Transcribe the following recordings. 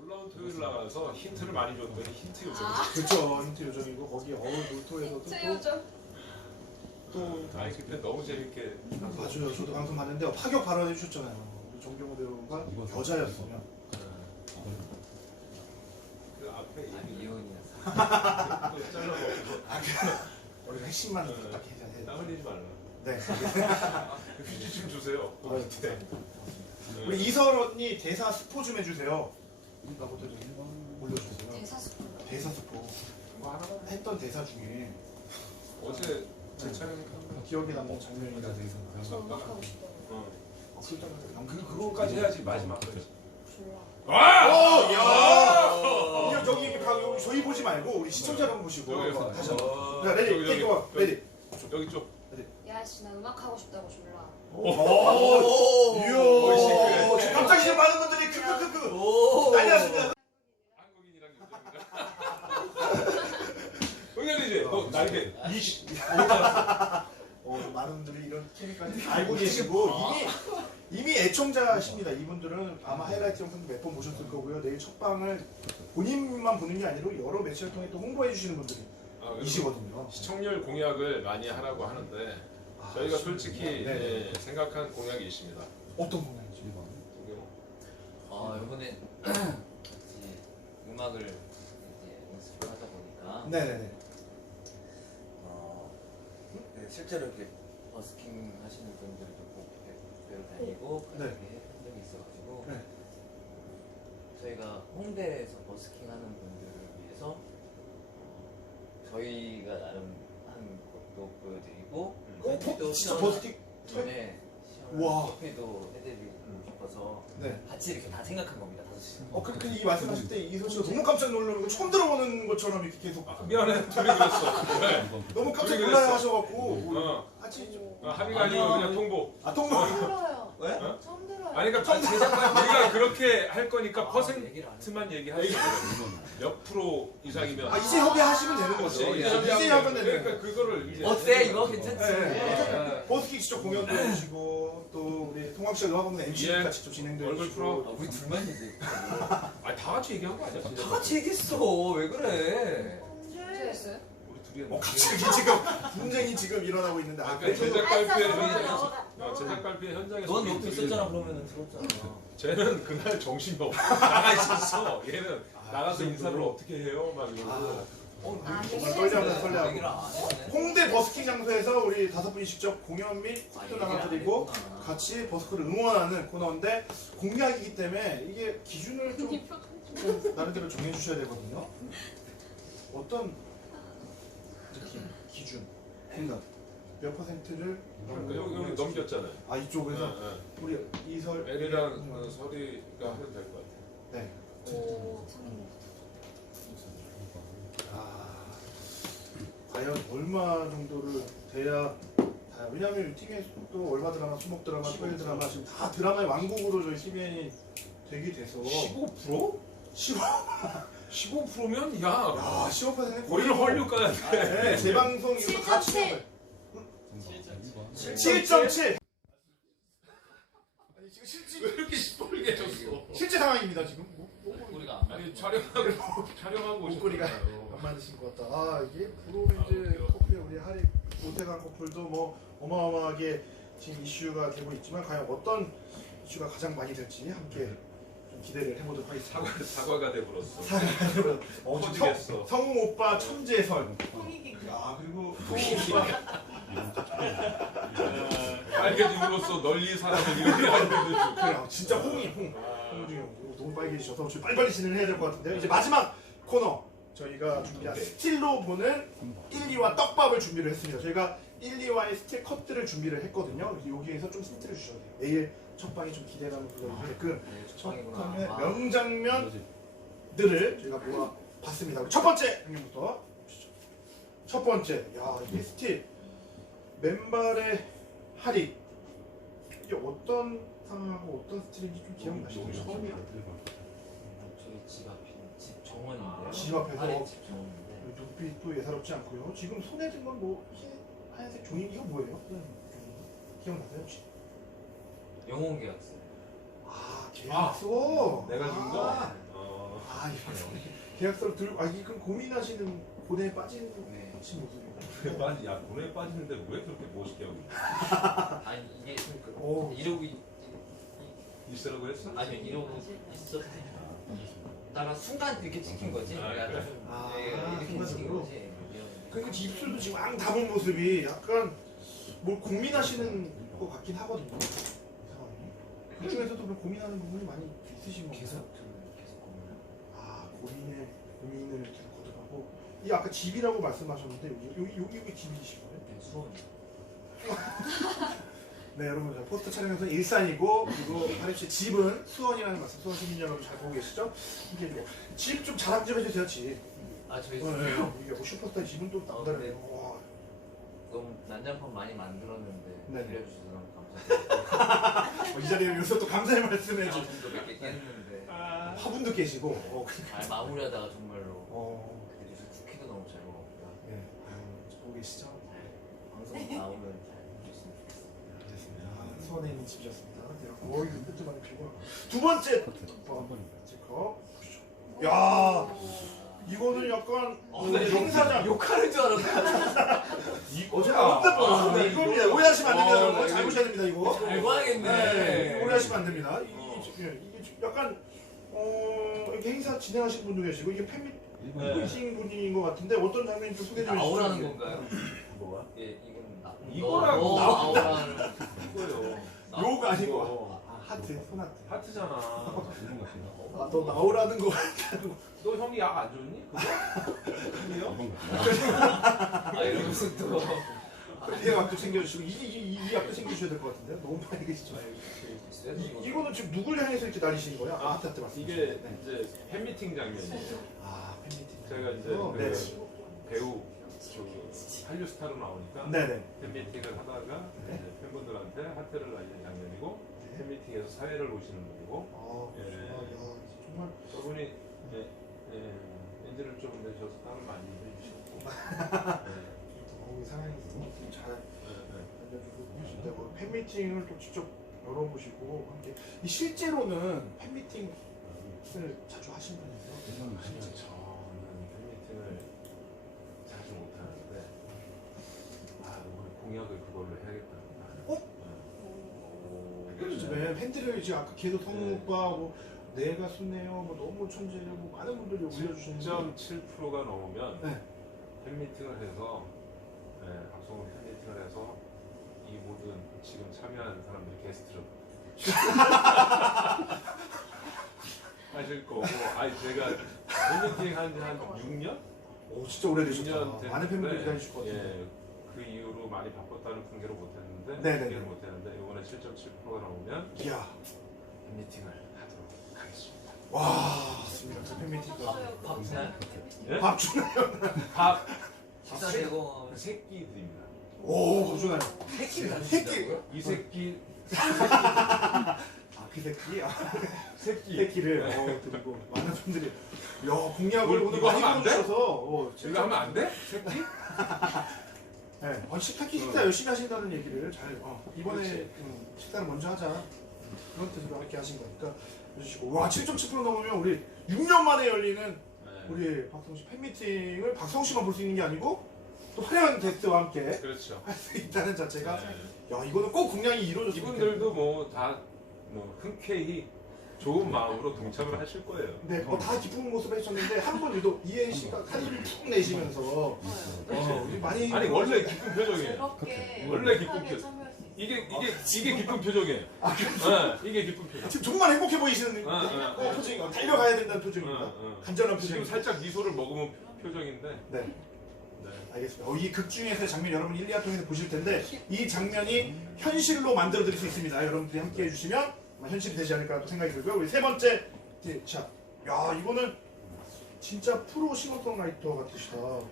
놀라운 토요일 나가서 힌트를 많이 줬더니 힌트 요정. 그렇죠. 힌트 요정이고 거기 놀토에서도 힌트 요정. 또 아니 그때 너무 재밌게. 맞아요. 저도 방송 봤는데 파격 발언해 주셨잖아요. 우리 정경호 배우가 여자였으면 그 앞에 이혼이었어. 잘라먹고 우리 핵심만 딱 해야 땀 흘리지 말라. 네. 휴지 좀 주세요. 네. 우리 이설언니 대사 스포 좀 해주세요. 라고 올려주세요. 대사 스포. 대사 스포. 뭐 하나 했던 대사 중에 어제 제 촬영 기억에 남는 장면이나 저 음악하고 싶어. 그거까지 해야지 마지막까지. 몰라. 와! 야! 여기 이렇게 여기 저희 보지 말고 우리 시청자 여러분 보시고 여기서. 다시 한번. 자, 레디, 테이크 원, 레디. 여기 쪽. 야씨 나 음악하고 싶다고 졸라. 오! 이야! 멋있게. 갑자기 지금 많은 분들이 크크크크 난리 났습니다. 한국인이랑 여자입니다. 응연이지. 너 날개. 이씨. 많은 분들이 이런 케미까지 알고 계시고 이미 애청자십니다. 이분들은 아마 하이라이트 영상 몇 번 보셨을 거고요. 내일 첫 방을 본인만 보는 게 아니라 여러 매체를 통해 또 홍보해 주시는 분들이시거든요. 시청률 공약을 많이 하라고 하는데 저희가 솔직히 네. 생각한 공약이 있습니다. 어떤 공약이죠? 이번에 이제 음악을 이제 연습을 하다 보니까 네네네. 실제로 이렇게 버스킹 하시는 분들도 꼭 뵈러 다니고 네. 그렇게 한 적이 있어가지고 네. 저희가 홍대에서 버스킹 하는 분들을 위해서 저희가 나름 한 것도 보여드리고 진짜 버스킹? 전에 우와. 커피도 해드리고 싶어서 네. 같이 이렇게 다 생각한 겁니다. 근데 이 말씀하실 때 이선 씨가 너무 깜짝 놀라는 거 처음 들어보는 것처럼 이렇게 계속 미안해. 둘이 그랬어. 네. 너무 깜짝 우리 놀라 그랬어. 하셔갖고 같이 좀 합의가 아니고 그냥 통보. 통보. 처음 들어요. 왜? 처음 들어요. 아니 그러니까 우리가 그렇게 할 거니까 얘기를 안 해. 퍼센트만 얘기하시고 몇 프로 이상이면 이제 협의하시면 되는 거죠. 그렇지. 이제 하면 되는 그러니까 거예요. 그거를 이제 어때 이거 괜찮지? 네. 버스킹 직접 공연도 해주시고 또 우리 통학시절 음악학원 MC가 직접 진행도 얼굴 해주시고 풀어. 우리 둘만 얘기해. 아니 다 같이 얘기한 거 아니야? 진짜? 다 같이 얘기했어. 왜 그래? 언제 했어요? 우리 둘이 했나? 갑자기 지금 분쟁이 지금 일어나고 있는데 그러니까 제작 발표에 알았어. 제작 발표에 현장에서 넌 우리 옆에 둘이 있었잖아 그러면은 들었잖아. 쟤는 그날 정신이 없어. 나가 있었어. 얘는 나가서 인사를 어떻게 해요? 막 이러고. 정말 떨려하면서 설레하고 얘기를 안 해. 홍대 버스킹 장소에서 우리 5분이 직접 공연 및 아, 포토 얘기를 안 나눠드리고 했구나. 같이 버스커를 응원하는 코너인데 공약이기 때문에 이게 기준을 좀 나름대로 정해주셔야 되거든요. 어떤 기준, 생각 몇 %를 여기 넘겼잖아요. 이쪽에서 우리 이설 에리랑 설이가 하면 될 것 같아. 네. 오, 성인. 과연 얼마 정도를 돼야 왜냐하면 TVN 또 얼마 드라마, 수목 드라마, 토요일 드라마 지금 다 드라마의 왕국으로 저희 TVN이 되게 돼서 15%? 15%면 야, 야 15%는 거리를 헐려 가야 돼. 네, 재방송 이거 다 7.7. 7.7 아니 지금 왜 이렇게 시뻘게 졌어? 실제 상황입니다 지금 우리가 안 아니 촬영하고 목소리가 오셨잖아요. 안 맞으신 것 같다. 이게 브로미즈 커플 우리 하리 오태강 커플도 뭐 어마어마하게 지금 이슈가 되고 있지만 과연 어떤 이슈가 가장 많이 될지 함께 좀 기대를 해보도록 하겠습니다. 사과가 돼버렸어. 지금 성웅 오빠 천재설. 야 그리고 성웅 오빠 빨개짐으로써 널리 사람을 이렇게 알고 그래 진짜 홍이 너무 빨개지셔서 지금 빨리빨리 진행해야 될 것 같은데요. 이제 마지막 코너 저희가 준비한 스틸로 보는 1, 2와 떡밥을 준비를 했습니다. 저희가 1, 2와의 스틸 컷들을 준비를 했거든요. 여기에서 좀 힌트를 주셔야 돼요. 내일 첫 방이 좀 기대감을 불러일으게끔 첫 방의 명장면들을 저희가 모아봤습니다. 첫 번째 장면부터 보시죠. 첫 번째, 이게 스틸 맨발의 하리. 이게 어떤 상황하고 어떤 스틸인지 좀 기억이 나시죠? 저희 집 정원인데요. 집 앞에서 아래 집 정원인데. 눈빛도 예사롭지 않고요. 지금 손에 든 건 뭐 하얀색 종이 이거 뭐예요? 기억나세요 혹시? 영혼 계약서. 계약서. 내가 준 거? 아 이거 계약서를 들고 이게 그럼 고민하시는 고뇌에 빠진 네. 모습이고. 야 돈에 빠지는데 왜 그렇게 멋있게 하고 아니 이게 오. 이러고 있으라고 했어? 아니 이러고 있었. 나가 순간 이렇게 찍힌 거지. 아, 약간 그래? 좀 아, 네, 이렇게 찍힌 순간적으로? 거지. 그러니까 입술도 지금 앙 담은 모습이 약간 뭘 고민하시는 것 같긴 하거든요. 상황이. 그 중에서도 그럼 고민하는 부분이 많이 있으신 건가요? 계속 고민을. 아 고민을 계속 거듭하고 이 아까 집이라고 말씀하셨는데 여기 집이신 거예요? 네, 수원. 네 여러분 자, 포스터 촬영에서 일산이고 그리고 하립 씨 집은 수원이라는 말씀 수원 시민 여러분 잘 보고 계시죠? 이게 집 좀 자랑 좀 해주세요 집. 아 저희 이게 뭐 슈퍼스타 집은 또 남다르네요. 네. 와. 너무 난장판 많이 만들었는데 네. 빌려주셔서 너무 감사합니다. 이 자리에 여기서 또 감사의 말씀을 해주. 화분도 몇 개 깼는데 화분도 깨시고. 잘 마무리하다가 정말로 어. 요새 쿠키도 너무 잘 먹었고요. 네. 보고 계시죠? 방송 나오면 잘 해주셨으면 좋겠어요. 됐습니다. 수원에 있는 집이었습니다. 오 이거 끝도 많이 피고. 두 번째 체커 보시죠. 야 이거는 약간 행사장. 욕하는 줄 알았는데 어제 이겁니다. 오해하시면 안 됩니다, 여러분. 잘 보셔야 됩니다, 이거. 잘 봐야겠네. 네, 오해하시면 안 됩니다. 이게 약간 이렇게 행사 진행하시는 분도 계시고 이게 팬미팅 분인 것 같은데 어떤 장면이 좀 소개 좀 나오라는 해주시죠. 건가요? 뭐가? 예, 이건 이거라고. 나오라는 이거요. 욕 아니고 이거. 하트, 손하트. 하트잖아. 너 나오라는 거. 너 형이 약 안 줬니? 그거? 아 이러면서 또 이 약도 챙겨주시고 이 약도 챙겨주셔야 될 것 같은데 너무 많이 계시죠. 이거는 지금 누굴 향해서 이렇게 날리시는 거예요? 아 하트 맞습니다. 이게 네. 이제 팬미팅 장면이에요. 아 팬미팅. 제가 이제 네. 배우 한류 스타로 나오니까 네네. 팬미팅을 하다가 네. 이제 팬분들한테 하트를 날리는 장면이고 네. 팬미팅에서 사회를 보시는 분이고 예. 정말 저분이 엔진을 좀 내셔서 땀을 많이 해주셨고 상황에서 잘 알려주고 계신데 뭐 팬미팅을 또 직접 열어보시고 함께 실제로는 팬미팅을 자주 하신 분이세요? 저는 팬미팅을 자주 못하는데 오늘 공약을 그걸로 해야겠다. 요즘에 팬들을 이제 아까 계속 성우 오빠 뭐 내가 순네요 뭐 너무 천재요 뭐 많은 분들이 올려주시는데 10.7%가 넘으면 네. 팬미팅을 해서 박성훈 팬미팅을 해서 이 모든 지금 참여한 사람들이 게스트로 하실 거고 제가 팬미팅 한 6년? 오 진짜 오래되셨다. 6년 많은 팬분들이 기다리실 것 같은데. 그 이후로 많이 바빴다는 핑계로 못했는데 네네네. 핑계를 못했는데 이번에 7.7%가 나오면 이야 팬미팅을 하도록 하겠습니다. 와 좋습니다. 그 팬미팅 밥 주나요? 예? 밥 주나요? 밥 식사 제공 새끼 드립니다. 오 주나요? 새끼를 새끼. 이 새끼 그 새끼 새끼 새끼를 드리고 많은 분들이 야 공약을 오늘 이거 많이 하면 안 돼? 보여주셔서 이거 하면 안 돼? 새끼? 네, 식탁기 식사 열심히 하신다는 얘기를 잘 이번에 그렇지. 식사를 먼저 하자 그런 뜻으로 이렇게 하신 거니까 해주시고 와 7.7% 넘으면 우리 6년 만에 열리는 우리 박성우 씨 팬미팅을 박성우 씨만 볼 수 있는 게 아니고 또 화려한 게스트와 함께 그렇죠. 할 수 있다는 자체가 네. 야 이거는 꼭 공약이 이루어졌으면 이분들도 뭐 다 흔쾌히 좋은 마음으로 동참을 하실 거예요. 네, 다 기쁜 모습을 해주셨는데 한 분 유독 이혜인 씨가 한숨을 푹 내시면서 많이 아니 원래 기쁜 표정이에요. 즐겁게 원래 기쁜 행복하게 표정. 참여할 수 있어요. 이게 기쁜 표정이에요. 이게 기쁜 표정. 지금 정말 행복해 보이시는 응. 표정이 달려가야 된다는 표정입니다. 응. 간절한 지금 표정. 살짝 미소를 머금은 표정인데. 네. 네. 알겠습니다. 이 극 중에서의 장면 여러분 1, 2화 통해서 보실 텐데 이 장면이 현실로 만들어 드릴 수 있습니다. 여러분들이 함께 해주시면 아마 현실이 되지 않을까 또 생각이 들고요. 우리 세 번째 자, 야 이거는 진짜 프로 싱어송라이터 같으시다. 야,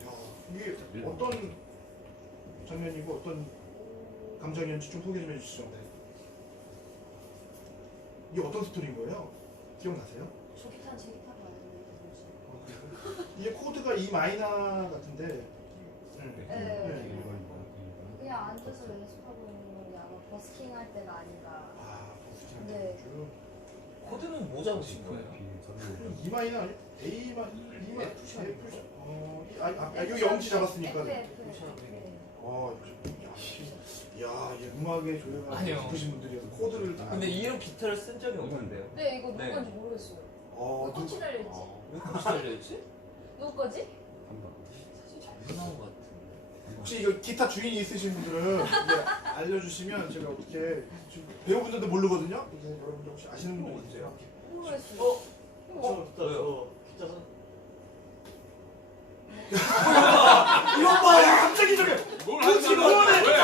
이게 어떤 장면이고 어떤 감정이었는지 좀 소개 좀 해주시죠. 네. 이게 어떤 스토리인 거예요? 기억나세요? 조기탄 제기탄 맞는 이게 코드가 E 마이너 같은데. 네. 그냥 앉아서 연습하고 있는 게 아마 버스킹 할 때가 아닌가. 아, 버스킹 네. 코드는 뭐 잡으신 거예요? 이마이나 아니 A만 이마 F 샵. F 샵. 여기 엄지 잡았으니까. F. 네. 야, 이 음악에 조예가 아니요. 깊으신 분들이어서 코드를 다. 근데 이런 기타를 쓴 적이 없는데요. 네, 이거 누구 네. 건지 모르겠어요. 어, 누구 건지 알려있지? 왜 그렇게 달려있지? 누구 거지? 사실 잘못 나온 것 같은데. 혹시 이거 기타 주인이 있으신 분들은 이제 알려주시면 제가 어떻게 지금 배우분들도 모르거든요. 그래서 여러분들 혹시 아시는 분들 있으세요? 모르겠어요. 어? 이거 왜요? 이거 봐, 갑자기 저게 뭘 하는 지금 거야? 왜?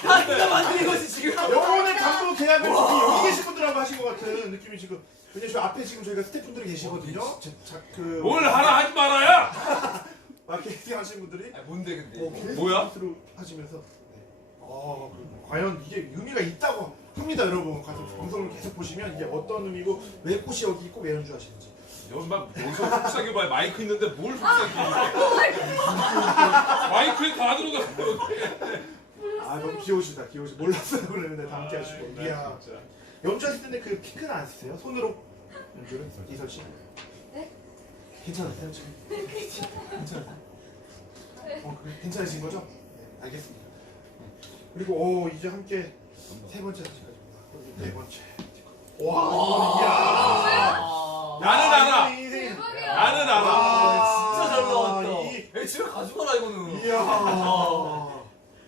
다 네가 만든 거지 지금. 영혼의 감독 계약을 여기 계신 분들하고 하신 것 같은 느낌이 지금. 왜냐면 저 앞에 지금 저희가 스태프분들이 계시거든요. 그 뭘 하라 하지 말아야. 마케팅 하시는 분들이 아 뭔데 근데? 뭐야? 로 하시면서 과연 이게 의미가 있다고 합니다, 여러분. 가서 방송을 계속 보시면 이게 어떤 의미고 왜 꽃이 여기 있고 왜 연주하시는지. 여기 막 여기서 속삭여봐야 마이크 있는데 뭘 속삭여? 마이크에 다 들어가. 아 너무 귀여우시다, 귀여우시. 몰랐어요 그랬는데 다 함께 하시고. 이야. 진짜. 연주하실 때는 그 피크는 안 쓰세요? 손으로 연주를? 이설 씨? 네? 괜찮으세요 지금? 괜찮으세요? 그래? 괜찮으신 거죠? 네, 알겠습니다. 그리고 이제 함께 세 번째 사진까지입니다. 네 번째. 와, 이야. 나는 알아. 이거 인생. 대박이야. 나는 알아. 진짜 잘 나왔다. 이- 야, 집에 가져가라 이거는. 이야.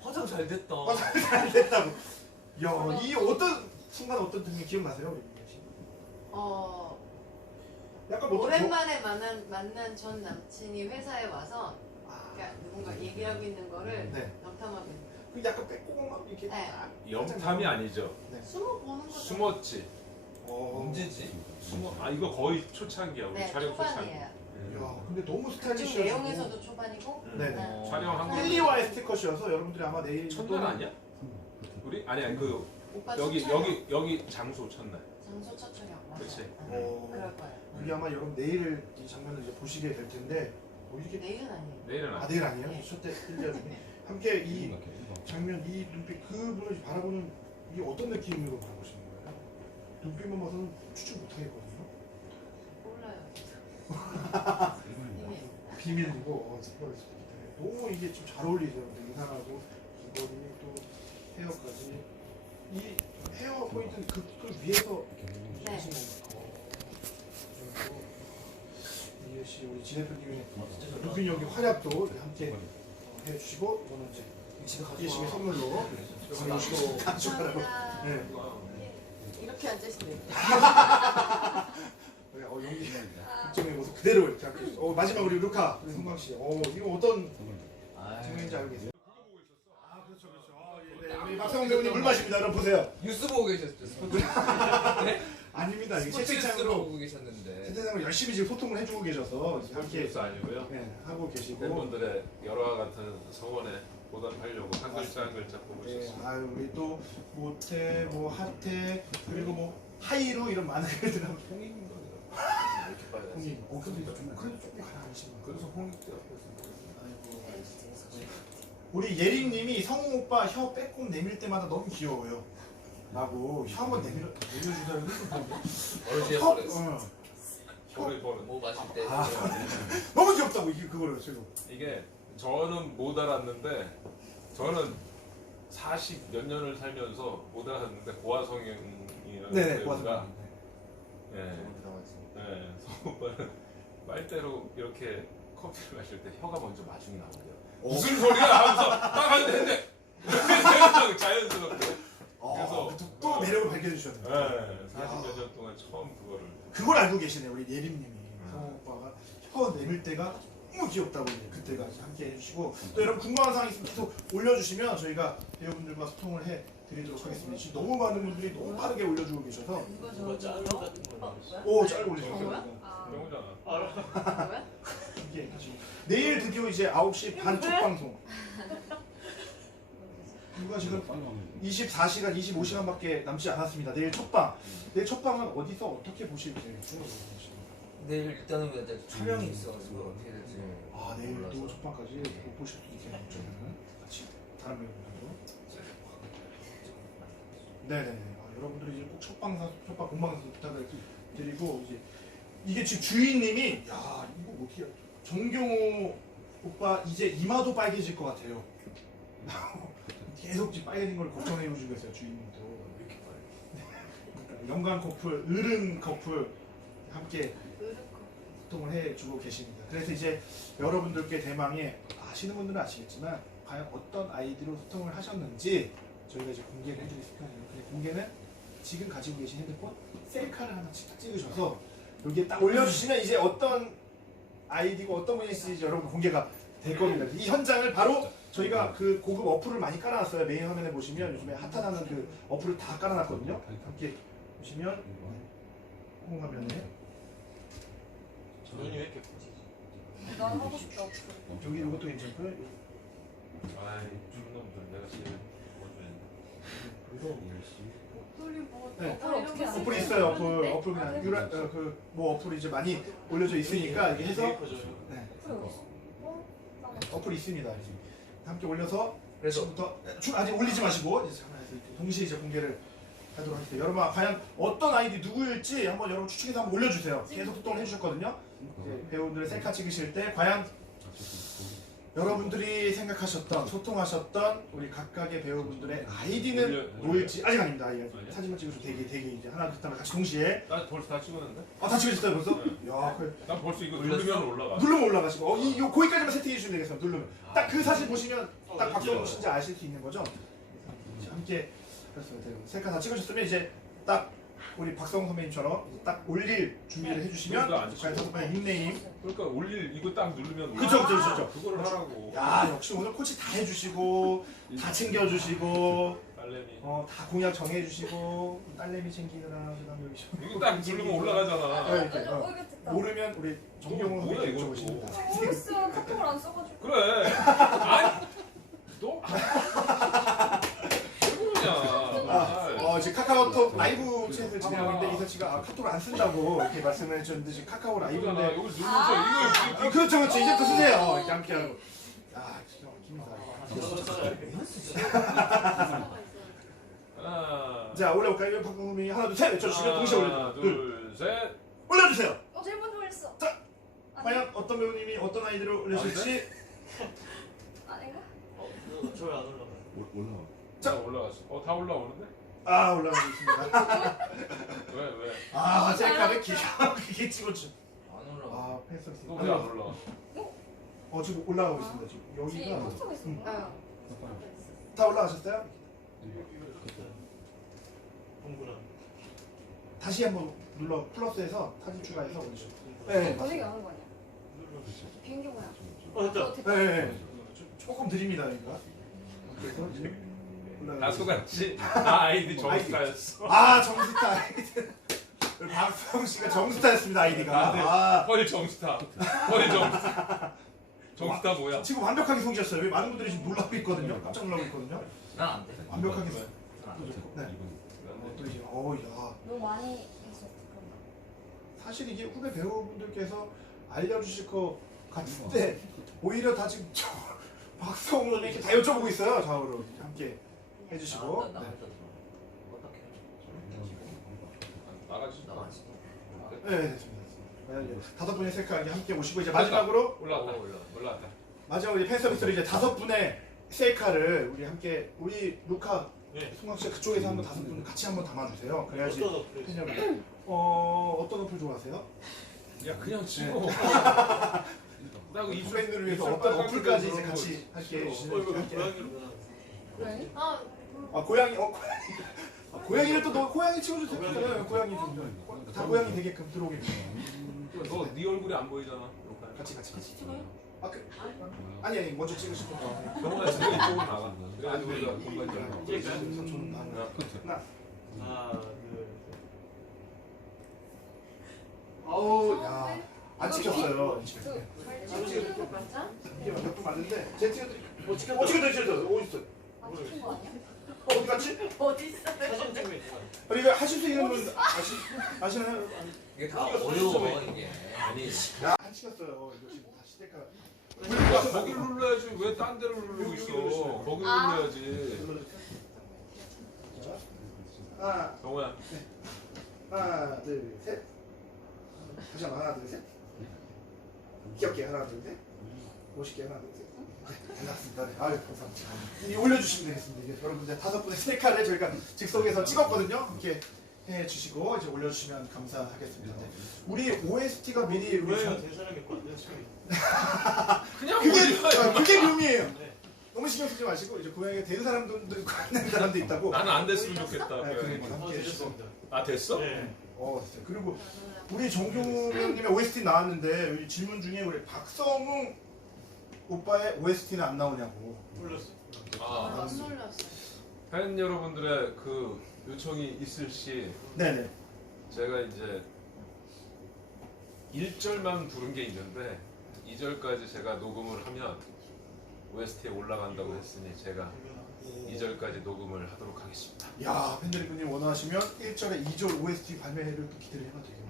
화장 잘 됐다. 잘 됐다고. 야, 이 어떤 순간 어떤 등이 기억나세요? 우리 민경 씨? 약간 뭐 오랜만에 만난 전 남친이 회사에 와서 그러니까 누군가 얘기하고 있는 거를 네. 염탐하고 있는 거예요. 그 약간 빼꼼하게 이렇게 네. 딱. 염탐이 아니죠. 숨어 보는 거죠. 숨었지. 언제지? 이거 거의 초창기야. 우리 네, 촬영 초창기. 초반이에요. 야, 근데 너무 중 스타일리시하시고. 내용에서도 초반이고 네네. 촬영한 거. 1, 2화의 스티커셔서 여러분들이 아마 내일 첫날 아니야? 우리 아니 그 오빠 여기 첫 촬영. 여기 장소 첫날. 장소 첫 촬영 맞아요. 그치. 그럴 거예요. 우리 아마 여러분 내일 이 장면을 이제 보시게 될 텐데 이게 내일은 아니에요. 내일은 안. 내일 아니에요? 네. 첫째 1년 중에 함께 이 장면, 이 눈빛 그분을 바라보는 이 어떤 느낌으로 바라보시는 거예요? 눈빛만 봐서는 추측 못 하겠거든요. 몰라요. 이미 비밀이고 스포일 수도 있기 때문에 너무 이게 좀 잘 어울리죠. 인상하고 귀걸이 또 헤어까지 이 헤어 포인트는 그 위에서 네. 하신 건가요? 그리고 이해 씨 우리 진 대표님의 눈빛 연기 활약도 이렇게 함께 해주시고 이거는 이제 집에 이해 씨의 가져가. 선물로 가지고 가져가라고. 감사합니다. 네. 이렇게 앉으시면 연기 극정의 모습 그대로 이렇게 함께. 마지막 우리 루카 우리 송강 씨. 이거 어떤 장면인지 알고 계세요? 그렇죠, 그렇죠. 우리 박성훈 배우님 물 마십니다. 여러분 보세요. 뉴스 보고 계셨죠? 스포츠. 아닙니다. 이게 스포츠 뉴스 채팅창으로 보고 계셨는데. 채팅창으로 열심히 지금 소통을 해주고 계셔서 이제 함께 뉴스 아니고요. 하고 계시고. 팬분들의 여러와 같은 성원에 보답하려고 한 글자 한 글자 보고 네, 있었습니다. 아유 우리 또 모태, 뭐 하태 그리고 뭐 하이루 이런 많은 글들 하고 홍익인 거예요. 이렇게 빨리 형님, 그래도 조금 가라앉으시면. 그래서 홍익대가 우리 예림님이 성웅 오빠 혀 빼꼼 내밀 때마다 너무 귀여워요. 라고 혀 한번 내밀어주다는 어제 혀, 버렸어. 버릇 뭐 마실 때. 너무 귀엽다고 이게 그거를 지금. 이게 저는 못 알았는데 저는 40 몇 년을 살면서 못 알았는데 고아성형이라는 네네, 배우가 고맙습니다. 성우 오빠는 빨대로 이렇게 커피를 마실 때 혀가 먼저 마중이 나온대요. 오. 무슨 소리야 하면서 딱 하는데 했는데 자연스럽게. 그래서 또 매력을 발견해 주셨네요. 40몇 년 동안 처음 그거를. 그걸 알고 계시네요, 우리 예림님이. 성웅 오빠가 혀 내밀 때가 너무 귀엽다고 이제 그때가 함께 해주시고 또 여러분 궁금한 사항 있으면 계속 올려주시면 저희가 배우분들과 소통을 해드리도록 하겠습니다. 지금 너무 많은 분들이 너무 빠르게 올려주고 계셔서 이거 누가 저 짤로 같은 거 오 짧게 올리셨어요. 뭐야? 배우잖아. 뭐야? 이게 지금 내일 드디어 이제 9시 반 첫 방송. 누가 지금 24시간, 25시간밖에 남지 않았습니다. 내일 첫 방. 내일 첫 방은 어디서 어떻게 보실지 궁금해요. 내일 일단은 근데 촬영이 있어가지고 어떻게 될지. 내일도 첫 방까지 못 보실 수 있겠네요. 저는 같이 다른 배우분들도. 네네네. 여러분들이 이제 꼭 첫방 본방에서 부탁을 드리고 이게 지금 주인님이 야 이거 어떻게 정경호 오빠 이제 이마도 빨개질 것 같아요. 계속 지금 빨개진 걸 걱정해 주고 있어요 주인님도. 이렇게 빨리. 영광 커플, 어른 커플 함께 으르코. 소통을 해주고 계십니다. 그래서 이제 여러분들께 대망의 아시는 분들은 아시겠지만 과연 어떤 아이디로 소통을 하셨는지 저희가 이제 공개를 해드리겠습니다. 근데 공개는 지금 가지고 계신 핸드폰 셀카를 하나 찍으셔서 여기에 딱 올려주시면 이제 어떤 아이디고 어떤 분이신지 여러분 공개가 될 겁니다. 이 현장을 바로 저희가 그 고급 어플을 많이 깔아놨어요. 메인 화면에 보시면 요즘에 핫하다는 그 어플을 다 깔아놨거든요. 함께 보시면 홈 화면에 눈이 왜 이렇게 커지지? 난 하고 싶다. 여기 이것도 괜찮고요. 아이 놈들 내가 제일 그리고 어플이 뭐 네. 어플 이런 어떻게 거 하는 어플이 쓰고 있어요. 있는데? 어플 그냥 유라 그뭐 어플이 이제 많이 올려져 있으니까 이렇게 해서 네, 어플이 어딨어? 어플이 있습니다. 이제 함께 올려서 그래서 지금부터 아직 올리지 마시고 이제 잠깐만 동시에 이제 공개를 하도록 하겠습니다. 여러분 과연 어떤 아이디 누구일지 한번 여러분 추측해서 한번 올려주세요. 계속 소통을 해주셨거든요. 이제 배우분들의 셀카 찍으실 때 과연 여러분들이 생각하셨던 소통하셨던 우리 각각의 배우분들의 아이디는 뭐일지 아직 아닙니다. 예. 사진만 찍으셔도 되게 이제 하나 둘 다음에 같이 동시에 나 벌써 다 찍었는데? 다 찍으셨어요 벌써? 야 그. 난 벌써 이거 올렸어? 누르면 올라가. 누르면 올라가시고 이 거기까지만 세팅해 주시면 되겠어요. 누르면 딱 그 사진 보시면 딱 박성호 씨인지 아실 수 있는 거죠. 이제 함께 그렇습니다. 셀카 다 찍으셨으면 이제 딱 우리 박성호 선배님처럼 이제 딱 올릴 준비를 해주시면 그러니까 안 과연 다섯 번의 닉네임. 그러니까 올릴 이거 딱 누르면 그쵸, 올라가. 그쵸, 그쵸. 그거를 하라고. 야 역시 오늘 코치 다 해주시고 다 챙겨주시고 딸내미. 다 공약 정해주시고 딸내미 챙기느라 그다음 여기 좀 이거 딱 누르면 올라가잖아. 네, 이렇게, 모르겠다. 모르면 우리 정경호 뭐야, 선배님 이거 여쭤보십니다. 모르겠어. 카톡을 안 써가지고. 그래. 아니 너. 왜 그러냐. 지금 카카오톡 라이브 채널 진행하고 있는데 이서 씨가 카톡을 안 쓴다고 이렇게 말씀을 해주셨는데 지금 카카오 이거잖아. 라이브인데 이걸 누르면서 이거 그렇죠 이제부터 쓰세요 이렇게 함께 하고 야 진짜 막힙니다. 하나. 자 올려볼까요? 박동님이 하나 둘 셋 외쳐주시면 동시에 하나, 올려주세요. 둘, 셋. 올려주세요. 제일 먼저 올렸어. 자, 과연 어떤 배우님이 어떤 아이디를 올려줄지 아닌가? 저왜 안 올라가요? 자, 올라갔어. 다 올라오는데? 올라가고 있습니다. 왜? 셀카를 기가 막히게 찍어주. 안 올라가. 팬 서비스. 너 왜 안 올라가? 지금 올라가고 있습니다. 지금 지금 여기가 포스터가 있어. 다 올라가셨어요? 공부는 다시 한번 눌러 플러스해서 사진 추가해서 올리죠. 네. 네, 번역이 안 하는 거 아니야? 비행기 모양. 됐다. 됐다. 네. 조금 드립니다, 그러니까. 그래서 지금 나 올라가고 속았지? 나 아이디 정스타였어. 정스타 아이디. 우리 박성 씨가 정스타였습니다, 아이디가. 다들 펄 정스타. 펄 정스타. 정스타 뭐야? 지금 완벽하게 속이셨어요. 왜 많은 분들이 지금 놀라고 있거든요. 깜짝 놀라고 있거든요. 난 안 돼. 완벽하게 난안 돼. 네. 또 이제 야. 너무 많이 했어. 그런 사실 이게 후배 배우분들께서 알려주실 것 같은데 오히려 다 지금 박성훈 이렇게 다 여쭤보고 있어요. 좌우로 함께 해주시고. 나 네. 어떻게? 나가지. 나가지. 네, 됐습니다. 다섯 분의 셀카 함께 오시고 이제 마지막으로 올라왔다. 올라왔다. 올라왔다. 마지막으로 이제 팬 서비스로 이제 다섯 분의 셀카를 우리 함께 우리 루카 네. 송강 씨가 그쪽에서 한번 다섯 분 같이 한번 담아주세요. 그래야지 어떤 어플이 있어요? 팬여러분 어떤 어플 좋아하세요? 야 그냥 치고. 나 그 입술 팬들을 위해서 입술 어떤 빨갛게 어플까지 그런 이제 거 같이 있지. 함께 이거 해주시는 함께 고양이구나. 고양이? 고양이 고양이를 또 너 고양이 찍어줄 수 있잖아요. 고양이 좀. 다 고양이 되게끔 들어오게끔. 너네 얼굴이 안 보이잖아. 같이. 찍어요? 아니 먼저 찍으실 거예요. 병원에 지금 이쪽으로 나가. 그래가지고 우리가 공간 좀. 찍을까요? 하나. 하나, 둘, 아우 야. 안 찍혔어요. 찍는 맞아? 이게 몇분 맞는데 제 찍어드릴게요. 찍혔다. 찍어드렸어요. 어디 있어? 아, 찍힌 거 아니야? 어디 갔지? 어디 있어? 사진 찍으면 있잖아. 이거 하실 수 있는 분 아시나요? 이게 다 어려워 이게. 아니. 안 찍혔어요. 이거 지금 다시 셀카. 야 거기를 눌러야지 왜 딴 데를 누르고 있어? 거기를 눌러야지. 하나, 정우야. 하나, 둘, 셋. 다시 한번 하나 둘 셋. 귀엽게 하나 둘 셋. 멋있게 하나 둘 셋. 잘 나왔습니다. 네. 아유 감사합니다. 이 올려주시면 되겠습니다. 이게 여러분들 5분의 셀카를 저희가 즉석에서 찍었거든요. 이렇게 해주시고 이제 올려주시면 감사하겠습니다. 네. 우리 OST가 미리 우리 왜요? 대사를 갖고 안 돼요, 지금. 그냥 그게 묘미예요. 네. 너무 신경 쓰지 마시고 이제 고향에 된 사람도 있고 안 된 사람도 있다고. 나는 안 됐으면 좋겠다. 네, 그러니까. 함께 해주시고. 되셨습니다. 아 됐어? 네. 진짜. 그리고 우리 정종현님의 OST 나왔는데 여기 질문 중에 우리 박성웅 오빠의 OST는 안 나오냐고. 불렀어요. 아, 안 놀랐어요. 팬 여러분들의 그 요청이 있을 시 네네. 제가 이제 1절만 부른 게 있는데 2절까지 제가 녹음을 하면 OST에 올라간다고 했으니 제가 2절까지 녹음을 하도록 하겠습니다. 야 팬들이 원하시면 1절에 2절 OST 발매를 또 기대를 해봐도 되겠네요.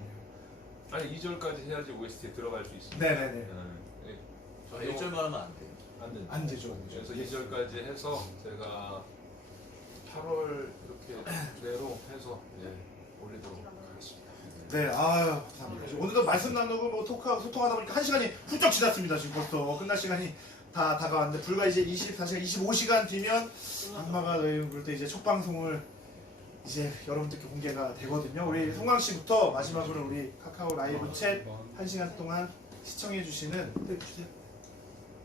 아니 2절까지 해야지 OST에 들어갈 수 있습니다. 네네네. 저 1절만 하면 안 돼요. 안 되죠. 그래서 2절까지 해서 제가 8월 이렇게 내로 해서 올리도록 하겠습니다. 네, 아유, 감사합니다. 오늘도 말씀 나누고 뭐 토크하고 소통하다 보니까 1시간이 훌쩍 지났습니다. 지금 벌써 끝날 시간이 다 다가왔는데 불과 이제 24시간, 25시간 뒤면 악마가 너희를 부를 때 이제 첫 방송을 이제 여러분들께 공개가 되거든요. 우리 송강 씨부터 마지막으로 우리 카카오 라이브 챗 1시간 동안 시청해 주시는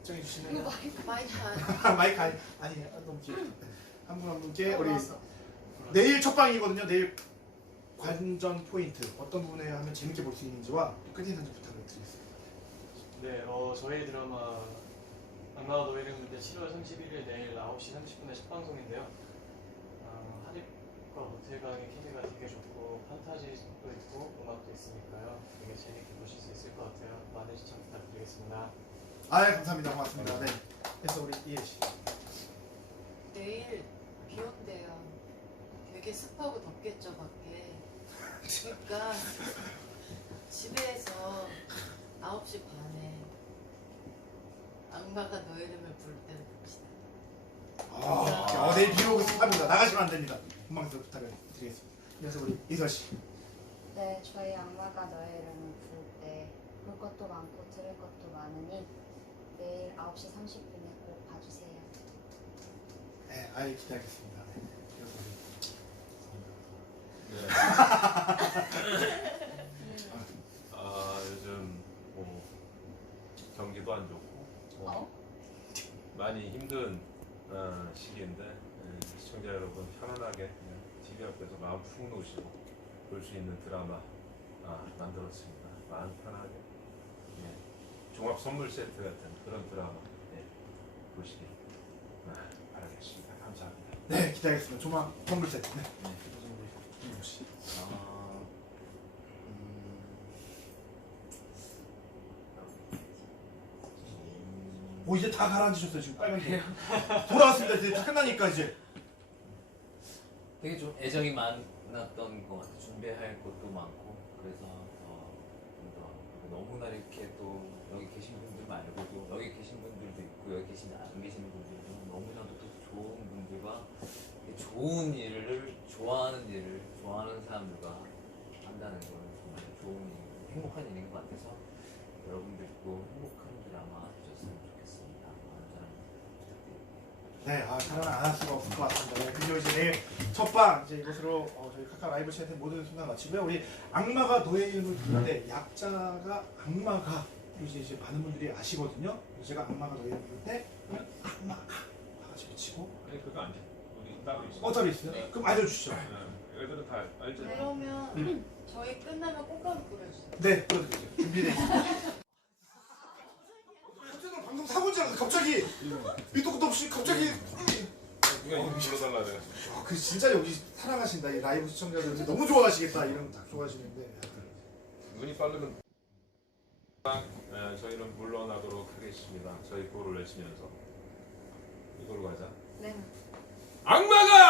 시청해 주시는 마이크 안 마이크 아니 너무 귀엽다. 한 분 한 분께 우리 나왔어. 내일 첫 방이거든요. 내일 관전 포인트 어떤 부분에 하면 재밌게 볼 수 있는지와 끝인 선좀 부탁을 드리겠습니다. 네, 저희 드라마 악마가 너희를 부를 때 7월 31일 내일 9시 30분에 첫 방송인데요. 하립과 모태강의 케미가 되게 좋고 판타지도 있고 음악도 있으니까요. 되게 재밌게 보실 수 있을 것 같아요. 많은 시청 부탁드리겠습니다. 아, 감사합니다. 고맙습니다. 네. 그래서 우리 이해 씨. 내일 비 온대요. 되게 습하고 덥겠죠 밖에. 그러니까 집에서 9시 반에 악마가 너 이름을 부를 때를 봅시다. 내일 비 오고 습합니다. 나가시면 안 됩니다. 금방서 부탁을 드리겠습니다. 그래서 우리 이서 씨. 네, 저희 악마가 너의 이름을 부를 때 볼 것도 많고 들을 것도 많으니 내일 9시 30분에 꼭 봐주세요. 네, 아예 기대하겠습니다. 네. 그래서 아 요즘 뭐 경기도 안 좋고 많이 힘든 시기인데 시청자 여러분 편안하게 그냥 TV 앞에서 마음 푹 놓으시고 볼 수 있는 드라마 만들었습니다. 마음 편하게 종합 선물 세트 같은 그런 드라마 보시길 바라겠습니다. 감사합니다. 네, 기대하겠습니다. 조만 선물 세트. 네. 이서 씨. 오 이제 다 가라앉으셨어요 지금 빨간색. 돌아왔습니다. 이제 다 끝나니까 이제. 되게 좀 애정이 많았던 것 같아요. 준비할 것도 많고 그래서 더 너무나 이렇게 또 여기 계신 분들 말고도 여기 계신 분들도 있고 여기 계신 안 계시는 분들도 너무나도 또 좋은 분들과 좋은 일을 좋아하는 일을 좋아하는 사람들과 한다는 건 정말 좋은 일, 행복한 일인 것 같아서 여러분들도 행복한 드라마 하셨으면 좋겠습니다. 많은 사랑 부탁드립니다. 네, 사랑을 안 할 수가 없을 것 같습니다. 네, 그리고 이제 내일 첫방 이제 이것으로 저희 카카오 라이브 채팅 모든 순간 마치고요. 우리 악마가 너의 이름을 부를 때 약자가 악마가 이제 많은 분들이 아시거든요. 제가 악마가 너의 이름을 부를 때 악마가 같이 외치고 아니 그거 아니야. 우리 따로 있어. 따로 있어요? 네. 그럼 알려주시죠. 애들은 다 알죠. 그러면 저희 끝나면 꽃가루 뿌려주세요. 네, 그러드리죠. 준비돼 있습니다. 갑자기 방송 사고인 줄 알았어. 갑자기 밑도 끝도 없이 갑자기. 누가 이름 불러달라 그래. 그 진짜 여기 사랑하신다. 이 라이브 시청자들 너무 좋아하시겠다. 이름 딱 좋아하시는데. 눈이 빠르면 저희는 물러나도록 하겠습니다. 저희 구호를 외치면서 이걸로 가자. 네. 악마가